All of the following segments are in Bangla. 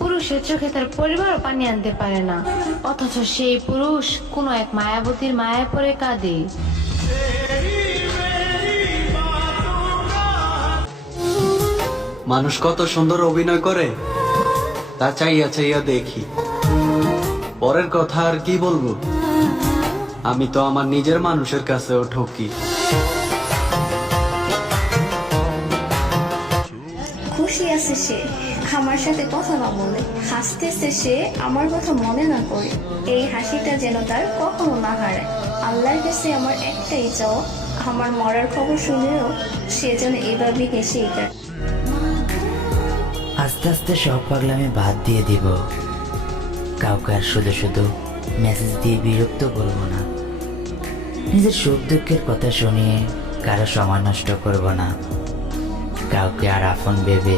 পুরুষের চোখে তার পরিবার পানি আনতে পারে না, অথচ সেই পুরুষ কোনো এক মায়াবতীর মায়ায় পড়ে কাঁদে। মানুষ কত সুন্দর অভিনয় করে তা চাইয়া চাইয়া দেখি। পরের কথা আর কি বলবো, আমি তো আমার নিজের মানুষের কাছেও ঠকি। খুশি আছে সে আমার সাথে কথা না বলে, হাসতেছে সে আমার কথা মনে না করে। এই হাসিটা যেন তার কখনো না হারায়। আল্লাহর কাছে আমার একটাই চাও, আমার মরার খবর শুনেও সে যেন এভাবে হেসেই কাটে। আস্তে আস্তে সব পাগলামি বাদ দিয়ে দিব, কাউকে আর শুধু শুধু মেসেজ দিয়ে বিরক্ত করব না। নিজের সুখ দুঃখের কথা শুনিয়ে কারো সময় নষ্ট করব না, কাউকে আর আপন ভেবে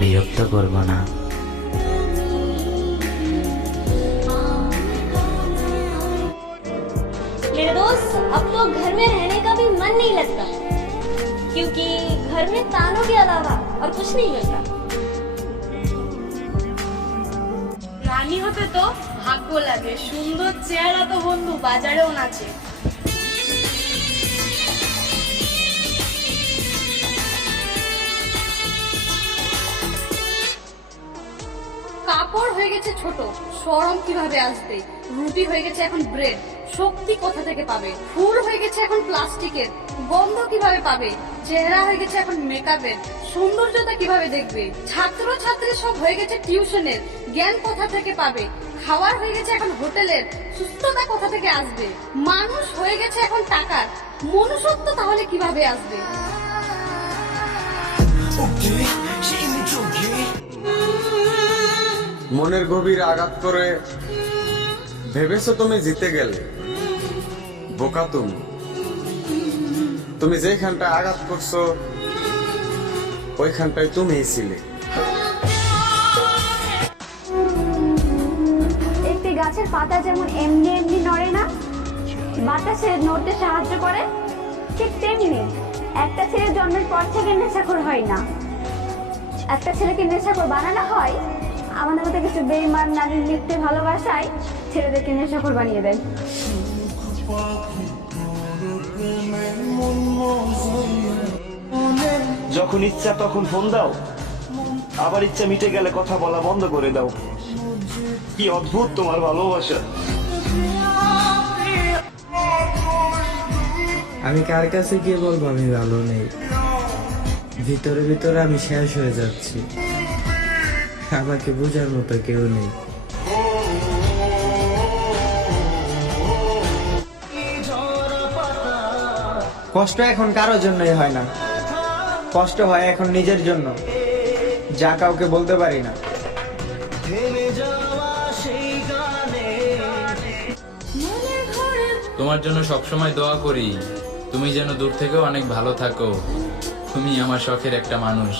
বিরক্ত করব না। मेरे दोस्त, अब तो घर में रहने का भी मन नहीं लगता, क्योंकि घर में तानों के अलावा और कुछ नहीं मिलता। রানী হতে তো ভাগ্য লাগে, সুন্দর চেহারা তো বন্ধু বাজারেও নাচে। কাপড় হয়ে গেছে ছোট, শরম কিভাবে আসবে? রুটি হয়ে গেছে এখন ব্রেড, শক্তি কোথা থেকে পাবে? ফুল হয়ে গেছে এখন প্লাস্টিকের, গন্ধ কিভাবে পাবে? চেহারা হয়ে গেছে এখন মেকআপের, সৌন্দর্যতা কিভাবে দেখবে? ছাত্র ছাত্রী সব হয়ে গেছে টিউশনের, জ্ঞান কোথা থেকে পাবে? খাবার হয়ে গেছে এখন হোটেলের, সুস্থতা কোথা থেকে আসবে? মানুষ হয়ে গেছে এখন টাকার, মনুষ্যত্ব তাহলে কিভাবে আসবে? মনের গভীর আঘাত করে ভেবেছো তুমি জিতে গেলে, বোকা তুমি। তুমি যেখানটা আঘাত করছো ওইখানটাই তুমিই ছিলে। একটি গাছের পাতা যেমন এমনি এমনি নড়ে না, বাতাসে নড়তে সাহায্য করে, ঠিক তেমনি একটা ছেলে জন্মের পর থেকে নেশাখোর হয় না। একটা ছেলেকে নেশাখোর বানানো হয় আমাদের মতো কিছু বেঈমান নারীর মিথ্যে ভালোবাসায় ছেলেদেরকে নেশাখোর বানিয়ে দেয়। যখন ইচ্ছা তখন ফোন দাও, আবার ইচ্ছা মিটে গেলে কথা বলা বন্ধ করে দাও। কি অদ্ভুত তোমার ভালোবাসা। আমি কার কাছে গিয়ে বলবো আমি ভালো নেই? ভিতরে ভিতরে আমি শেষ হয়ে যাচ্ছি, আমাকে বোঝার মতো কেউ নেই। কষ্ট এখন কারোর জন্যই হয় না, কষ্ট হয় এখন নিজের জন্য, যা কাউকে বলতে পারি না। তোমার জন্য সবসময় দোয়া করি, তুমি যেন দূর থেকেও অনেক ভালো থাকো। তুমি আমার শখের একটা মানুষ,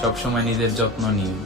সবসময় নিজের যত্ন নিও।